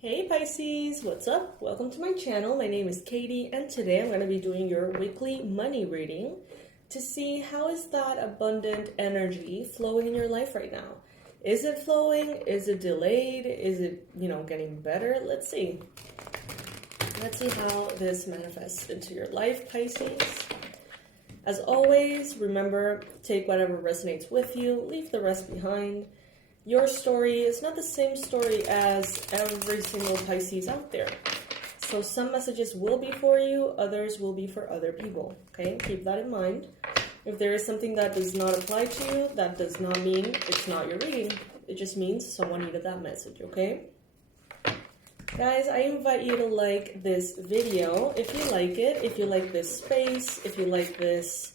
Hey Pisces, what's up? Welcome to my channel. My name is Katie and today I'm going to be doing your weekly money reading to see how is that abundant energy flowing in your life right now. Is it flowing? Is it delayed? Is it, getting better? Let's see. Let's see how this manifests into your life, Pisces. As always, remember, take whatever resonates with you, leave the rest behind. Your story is not the same story as every single Pisces out there. So some messages will be for you, others will be for other people. Okay, keep that in mind. If there is something that does not apply to you, that does not mean it's not your reading. It just means someone needed that message, okay? Guys, I invite you to like this video if you like it, if you like this space, if you like this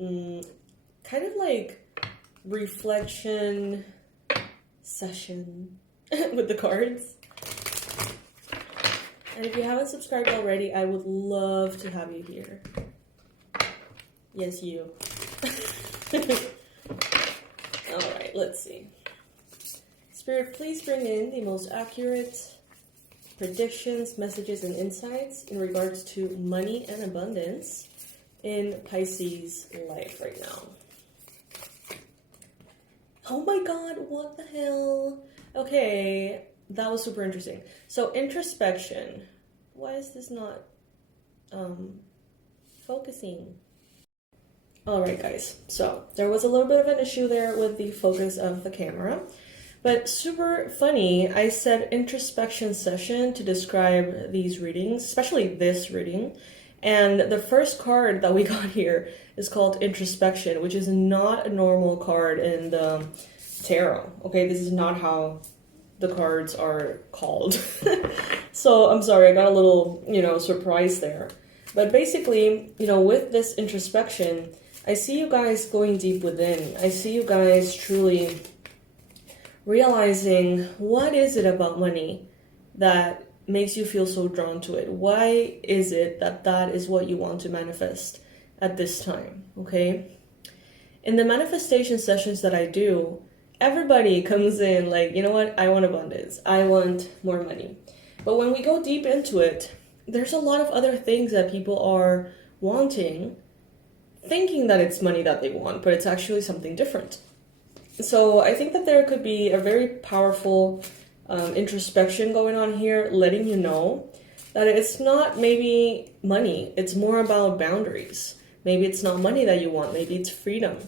kind of like reflection session with the cards. And if you haven't subscribed already, I would love to have you here. Yes, you. Alright, let's see. Spirit, please bring in the most accurate predictions, messages, and insights in regards to money and abundance in Pisces life right now. Oh my god, what the hell? Okay, that was super interesting. So, introspection. Why is this not focusing? Alright guys, so there was a little bit of an issue there with the focus of the camera. But super funny, I said introspection session to describe these readings, especially this reading. And the first card that we got here is called Introspection, which is not a normal card in the tarot. Okay, this is not how the cards are called. So I'm sorry, I got a little, surprised there. But basically, with this introspection, I see you guys going deep within. I see you guys truly realizing what is it about money that makes you feel so drawn to it. Why is it that that is what you want to manifest at this time, okay? In the manifestation sessions that I do, everybody comes in like, you know what, I want abundance. I want more money. But when we go deep into it, there's a lot of other things that people are wanting, thinking that it's money that they want, but it's actually something different. So I think that there could be a very powerful introspection going on here, letting you know that it's not maybe money, it's more about boundaries. Maybe it's not money that you want, maybe it's freedom.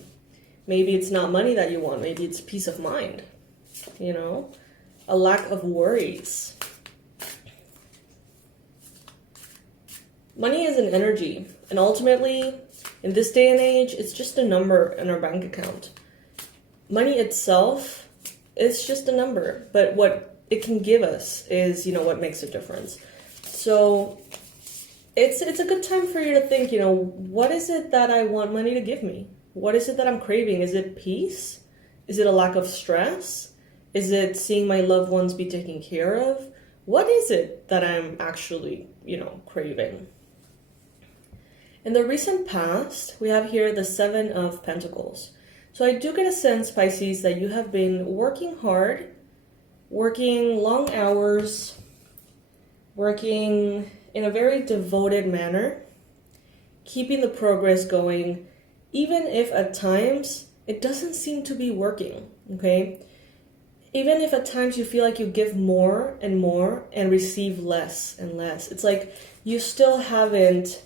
Maybe it's not money that you want, maybe it's peace of mind, a lack of worries. Money is an energy, and ultimately, in this day and age, it's just a number in our bank account. Money itself is just a number, but what it can give us is, what makes a difference. So it's a good time for you to think, what is it that I want money to give me? What is it that I'm craving? Is it peace? Is it a lack of stress? Is it seeing my loved ones be taken care of? What is it that I'm actually, craving? In the recent past, we have here the Seven of Pentacles. So I do get a sense, Pisces, that you have been working hard, working long hours, working in a very devoted manner, keeping the progress going, even if at times it doesn't seem to be working, okay? Even if at times you feel like you give more and more and receive less and less. It's like you still haven't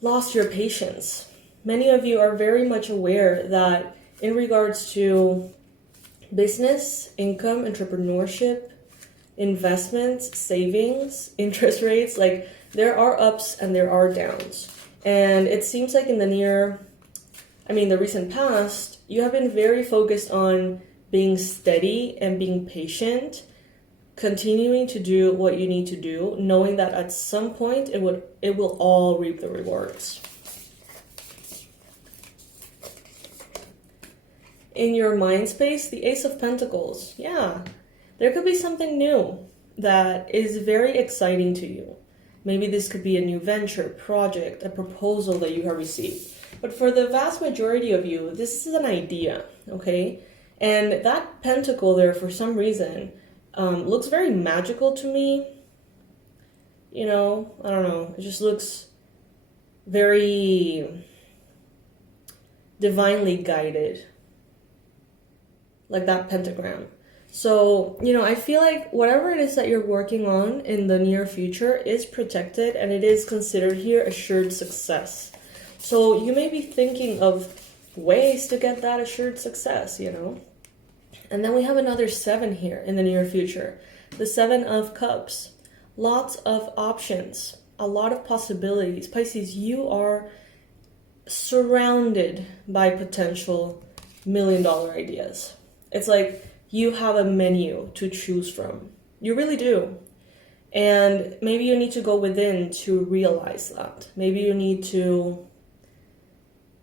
lost your patience. Many of you are very much aware that in regards to business, income, entrepreneurship, investments, savings, interest rates, like there are ups and there are downs. And it seems like in the recent past, you have been very focused on being steady and being patient, continuing to do what you need to do, knowing that at some point it will all reap the rewards. In your mind space, the Ace of Pentacles, yeah, there could be something new that is very exciting to you. Maybe this could be a new venture, project, a proposal that you have received. But for the vast majority of you, this is an idea, okay? And that pentacle there, for some reason, looks very magical to me. You know, I don't know. It just looks very divinely guided, like that pentagram. So, you know, I feel like whatever it is that you're working on in the near future is protected, and it is considered here assured success. So you may be thinking of ways to get that assured success, you know. And then we have another 7 here in the near future. The 7 of Cups. Lots of options, a lot of possibilities. Pisces, you are surrounded by potential million-dollar ideas. It's like you have a menu to choose from. You really do. And maybe you need to go within to realize that. Maybe you need to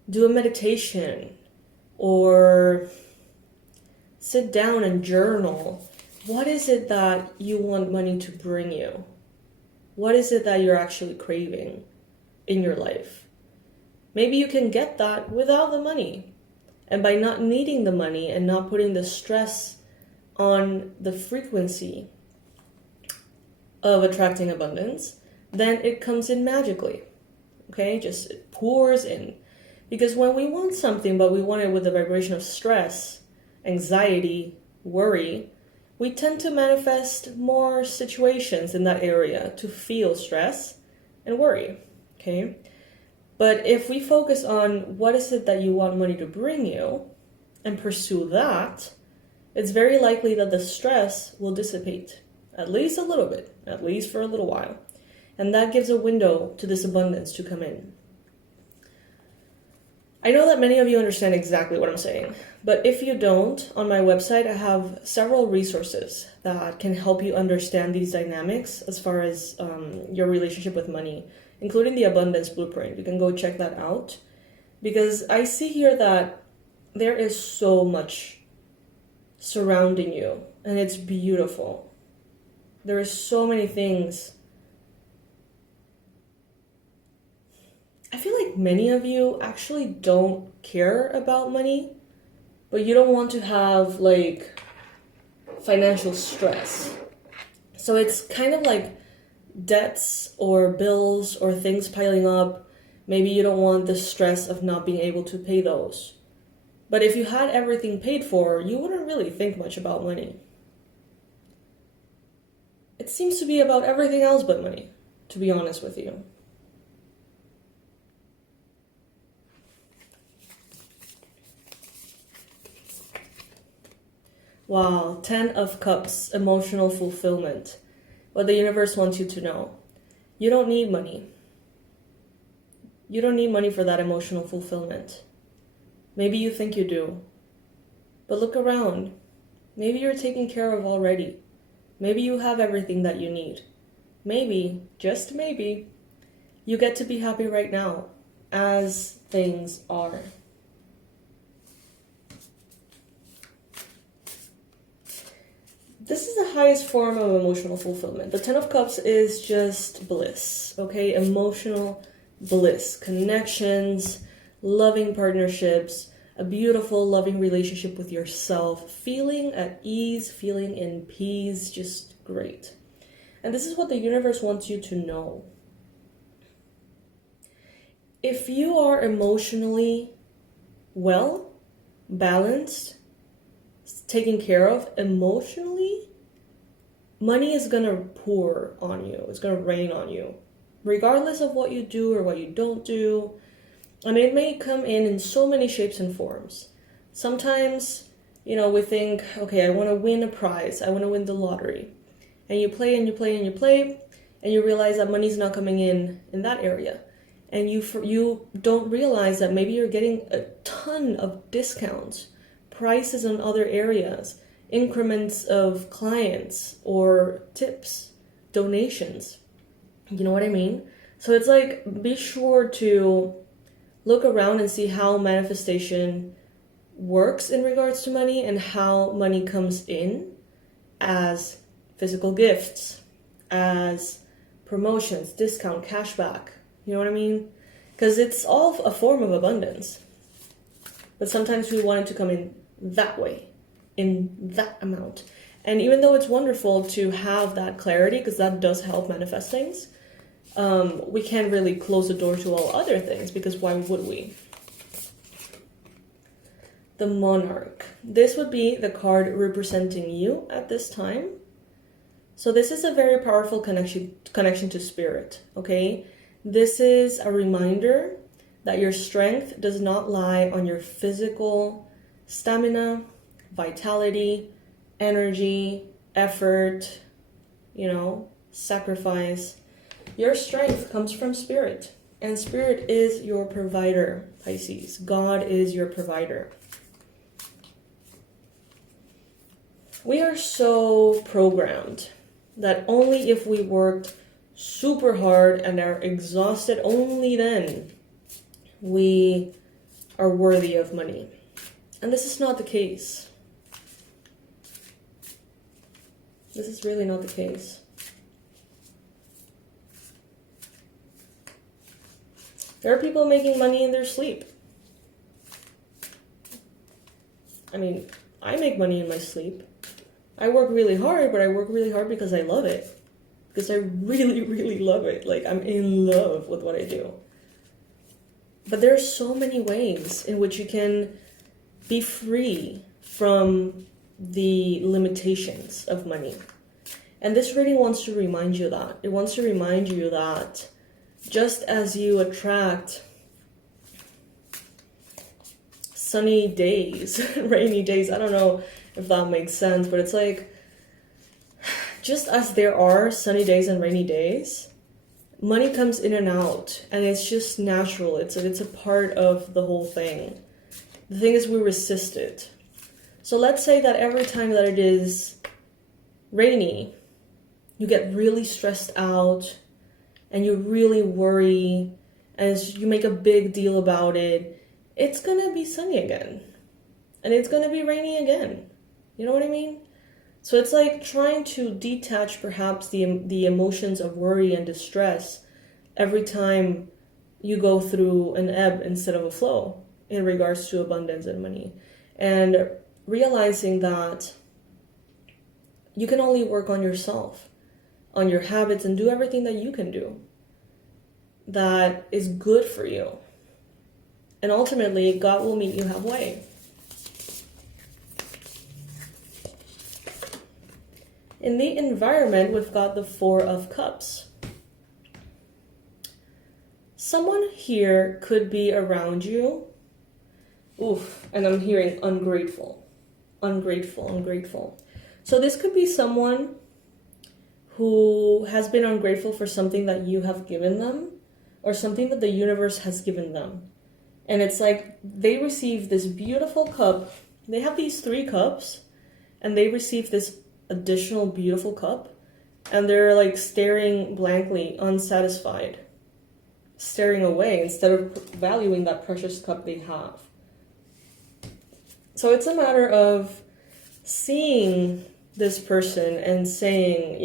do a meditation or sit down and journal. What is it that you want money to bring you? What is it that you're actually craving in your life? Maybe you can get that without the money. And by not needing the money and not putting the stress on the frequency of attracting abundance, then it comes in magically. Okay? Just it pours in. Because when we want something, but we want it with the vibration of stress, anxiety, worry, we tend to manifest more situations in that area to feel stress and worry, okay? But if we focus on what is it that you want money to bring you and pursue that, it's very likely that the stress will dissipate, at least a little bit, at least for a little while. And that gives a window to this abundance to come in. I know that many of you understand exactly what I'm saying, but if you don't, on my website I have several resources that can help you understand these dynamics as far as your relationship with money, including the abundance blueprint. You can go check that out, because I see here that there is so much surrounding you, and it's beautiful. There is so many things. I feel like many of you actually don't care about money, but you don't want to have like financial stress. So it's kind of like debts or bills or things piling up. Maybe you don't want the stress of not being able to pay those. But if you had everything paid for, you wouldn't really think much about money. It seems to be about everything else but money, to be honest with you. Wow, 10 of Cups, emotional fulfillment. What the universe wants you to know. You don't need money. You don't need money for that emotional fulfillment. Maybe you think you do. But look around. Maybe you're taken care of already. Maybe you have everything that you need. Maybe, just maybe, you get to be happy right now, as things are. This is the highest form of emotional fulfillment. The 10 of Cups is just bliss, okay? Emotional bliss, connections, loving partnerships, a beautiful, loving relationship with yourself, feeling at ease, feeling in peace, just great. And this is what the universe wants you to know. If you are emotionally well, balanced, taken care of emotionally, money is going to pour on you. It's going to rain on you, regardless of what you do or what you don't do. And it may come in so many shapes and forms. Sometimes, we think, okay, I want to win a prize. I want to win the lottery. And you play and you play and you play, and you realize that money's not coming in that area. And you don't realize that maybe you're getting a ton of discounts, prices in other areas, increments of clients or tips, donations. You know what I mean? So it's like, be sure to look around and see how manifestation works in regards to money and how money comes in as physical gifts, as promotions, discount, cashback. You know what I mean? Because it's all a form of abundance. But sometimes we want it to come in that way, in that amount. And even though it's wonderful to have that clarity, because that does help manifest things, we can't really close the door to all other things, because why would we? The Monarch. This would be the card representing you at this time. So this is a very powerful connection to spirit, okay? This is a reminder that your strength does not lie on your physical stamina, vitality, energy, effort, sacrifice. Your strength comes from spirit, and spirit is your provider, Pisces. God is your provider. We are so programmed that only if we worked super hard and are exhausted, only then we are worthy of money. And this is not the case. This is really not the case. There are people making money in their sleep. I mean, I make money in my sleep. I work really hard, but I work really hard because I love it. Because I really, really love it. Like, I'm in love with what I do. But there are so many ways in which you can be free from the limitations of money. And this reading wants to remind you that. It wants to remind you that just as you attract sunny days, rainy days, I don't know if that makes sense, but it's like, just as there are sunny days and rainy days, money comes in and out, and it's just natural. It's a part of the whole thing. The thing is, we resist it. So let's say that every time that it is rainy, you get really stressed out, and you really worry, and you make a big deal about it. It's gonna be sunny again, and it's gonna be rainy again. You know what I mean? So it's like trying to detach perhaps the emotions of worry and distress every time you go through an ebb instead of a flow in regards to abundance and money. And realizing that you can only work on yourself, on your habits, and do everything that you can do that is good for you. And ultimately, God will meet you halfway. In the environment, we've got the Four of Cups. Someone here could be around you. Oof, and I'm hearing ungrateful. Ungrateful, ungrateful. So this could be someone who has been ungrateful for something that you have given them, or something that the universe has given them. And it's like they receive this beautiful cup. They have these 3 cups, and they receive this additional beautiful cup, and they're like staring blankly, unsatisfied, staring away instead of valuing that precious cup they have. So it's a matter of seeing this person and saying,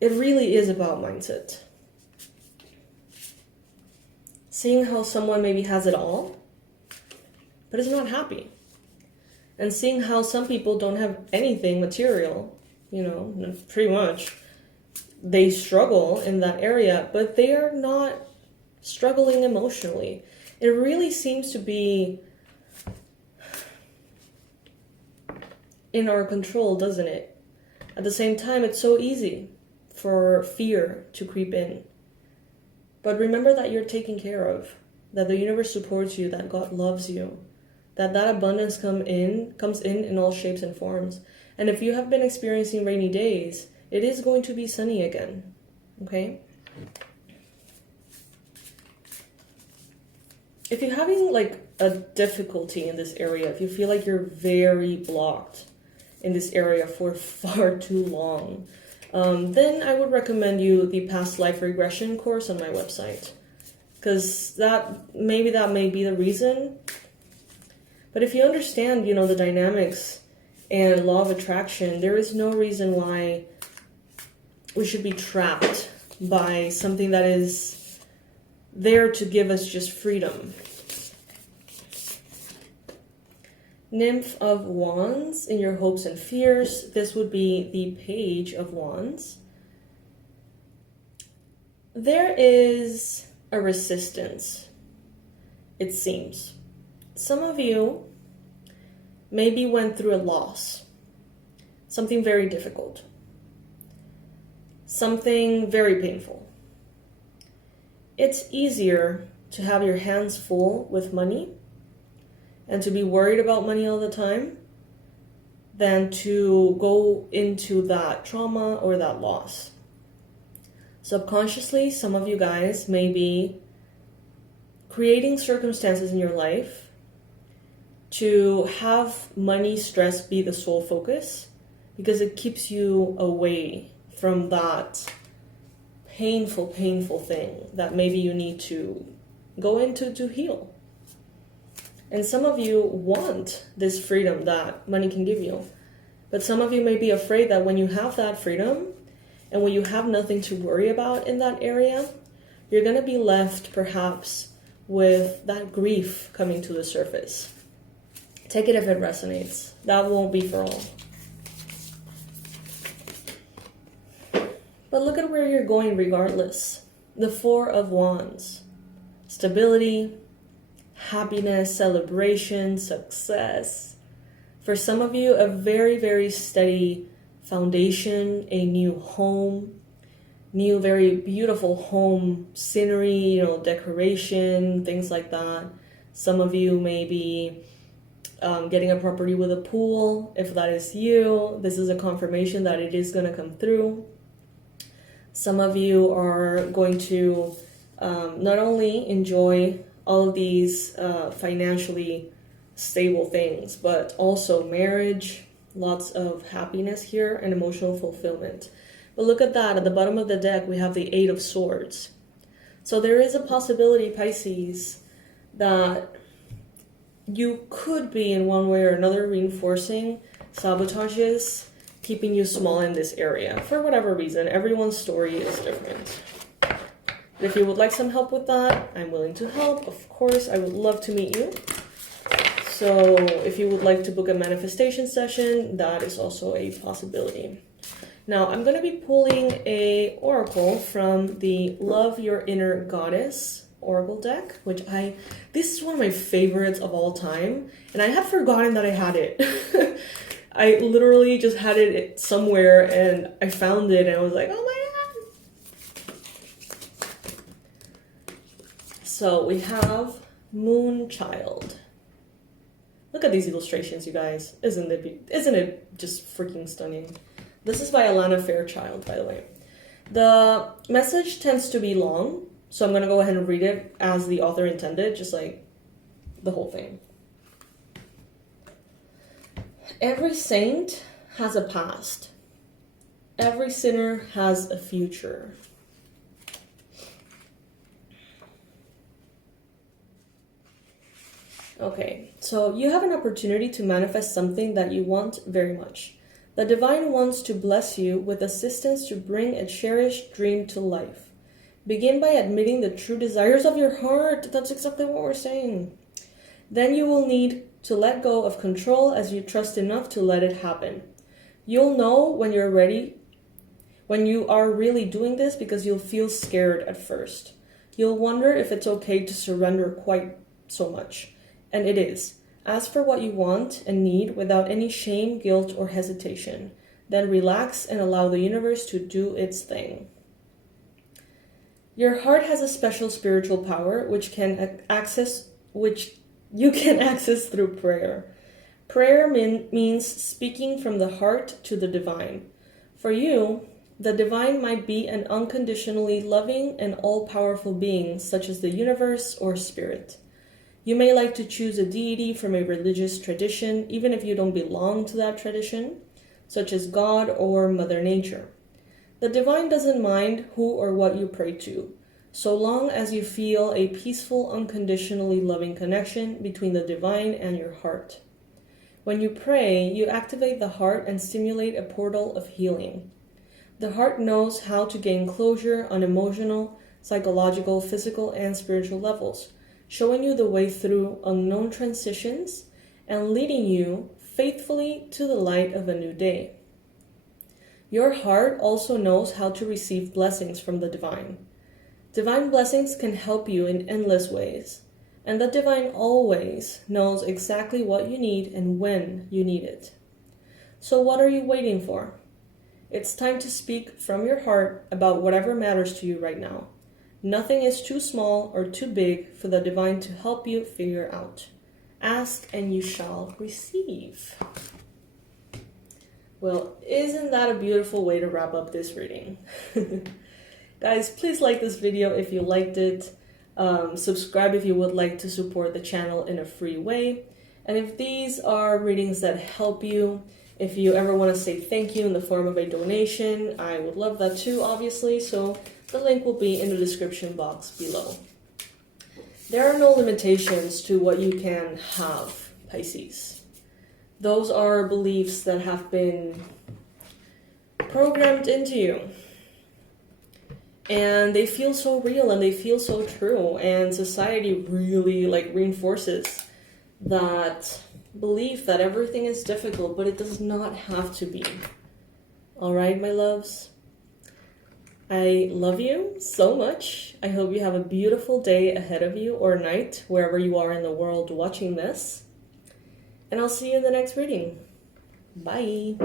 it really is about mindset. Seeing how someone maybe has it all, but is not happy. And seeing how some people don't have anything material, pretty much. They struggle in that area, but they are not struggling emotionally. It really seems to be in our control, doesn't it? At the same time, it's so easy for fear to creep in. But remember that you're taken care of, that the universe supports you, that God loves you, that abundance comes in all shapes and forms. And if you have been experiencing rainy days, it is going to be sunny again, okay? If you're having like a difficulty in this area, if you feel like you're very blocked in this area for far too long, then I would recommend you the past life regression course on my website, because that may be the reason. But if you understand, the dynamics and law of attraction, there is no reason why we should be trapped by something that is there to give us just freedom. Nymph of Wands in your hopes and fears. This would be the Page of Wands. There is a resistance, it seems. Some of you maybe went through a loss, something very difficult, something very painful. It's easier to have your hands full with money and to be worried about money all the time than to go into that trauma or that loss. Subconsciously, some of you guys may be creating circumstances in your life to have money stress be the sole focus because it keeps you away from that painful thing that maybe you need to go into to heal. And some of you want this freedom that money can give you. But some of you may be afraid that when you have that freedom and when you have nothing to worry about in that area, you're going to be left perhaps with that grief coming to the surface. Take it if it resonates. That won't be for all. But look at where you're going regardless. The Four of Wands. Stability, happiness, celebration, success. For some of you, a very steady foundation, a new home, new very beautiful home scenery, decoration, things like that. Some of you may be getting a property with a pool. If that is you, this is a confirmation that it is going to come through. Some of you are going to not only enjoy all of these financially stable things, but also marriage, lots of happiness here, and emotional fulfillment. But look at that. At the bottom of the deck, we have the Eight of Swords. So there is a possibility, Pisces, that you could be in one way or another reinforcing sabotages, keeping you small in this area for whatever reason. Everyone's story is different. But if you would like some help with that, I'm willing to help. Of course, I would love to meet you. So if you would like to book a manifestation session, that is also a possibility. Now, I'm going to be pulling a oracle from the Love Your Inner Goddess oracle deck, this is one of my favorites of all time, and I had forgotten that I had it. I literally just had it somewhere, and I found it, and I was like, oh my god! So we have Moonchild. Look at these illustrations, you guys. Isn't it just freaking stunning? This is by Alana Fairchild, by the way. The message tends to be long, so I'm going to go ahead and read it as the author intended, just like the whole thing. Every saint has a past. Every sinner has a future. Okay, so you have an opportunity to manifest something that you want very much. The divine wants to bless you with assistance to bring a cherished dream to life. Begin by admitting the true desires of your heart. That's exactly what we're saying. Then you will need to let go of control as you trust enough to let it happen. You'll know when you're ready, when you are really doing this, because you'll feel scared at first. You'll wonder if it's okay to surrender quite so much. And it is. Ask for what you want and need without any shame, guilt, or hesitation. Then relax and allow the universe to do its thing. Your heart has a special spiritual power which you can access through prayer. Prayer means speaking from the heart to the divine. For you, the divine might be an unconditionally loving and all-powerful being such as the universe or spirit. You may like to choose a deity from a religious tradition, even if you don't belong to that tradition, such as God or Mother Nature. The divine doesn't mind who or what you pray to, so long as you feel a peaceful, unconditionally loving connection between the divine and your heart. When you pray, you activate the heart and stimulate a portal of healing. The heart knows how to gain closure on emotional, psychological, physical, and spiritual levels, showing you the way through unknown transitions and leading you faithfully to the light of a new day. Your heart also knows how to receive blessings from the divine. Divine blessings can help you in endless ways, and the divine always knows exactly what you need and when you need it. So what are you waiting for? It's time to speak from your heart about whatever matters to you right now. Nothing is too small or too big for the divine to help you figure out. Ask and you shall receive. Well, isn't that a beautiful way to wrap up this reading? Guys, please like this video if you liked it. Subscribe if you would like to support the channel in a free way. And if these are readings that help you, if you ever want to say thank you in the form of a donation, I would love that too, obviously. So the link will be in the description box below. There are no limitations to what you can have, Pisces. Those are beliefs that have been programmed into you. And they feel so real and they feel so true. And society really reinforces that belief that everything is difficult, but it does not have to be. All right, my loves? I love you so much. I hope you have a beautiful day ahead of you, or night, wherever you are in the world watching this. And I'll see you in the next reading. Bye.